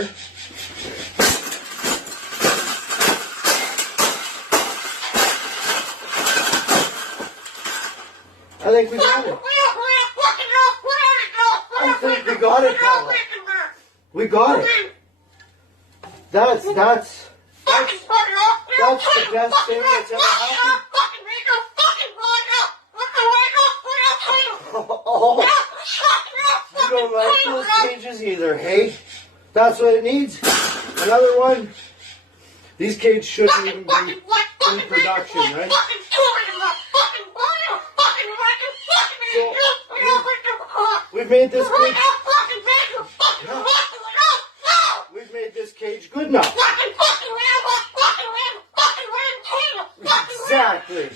I think we got it. I think we got it, Paula. We got it. That's the best thing that's ever happened. Oh, you don't like those cages either, hey? That's what it needs. Another one. These cages shouldn't even be in production, right? So, we've made this cage. Yeah. We've made this cage good enough. Exactly.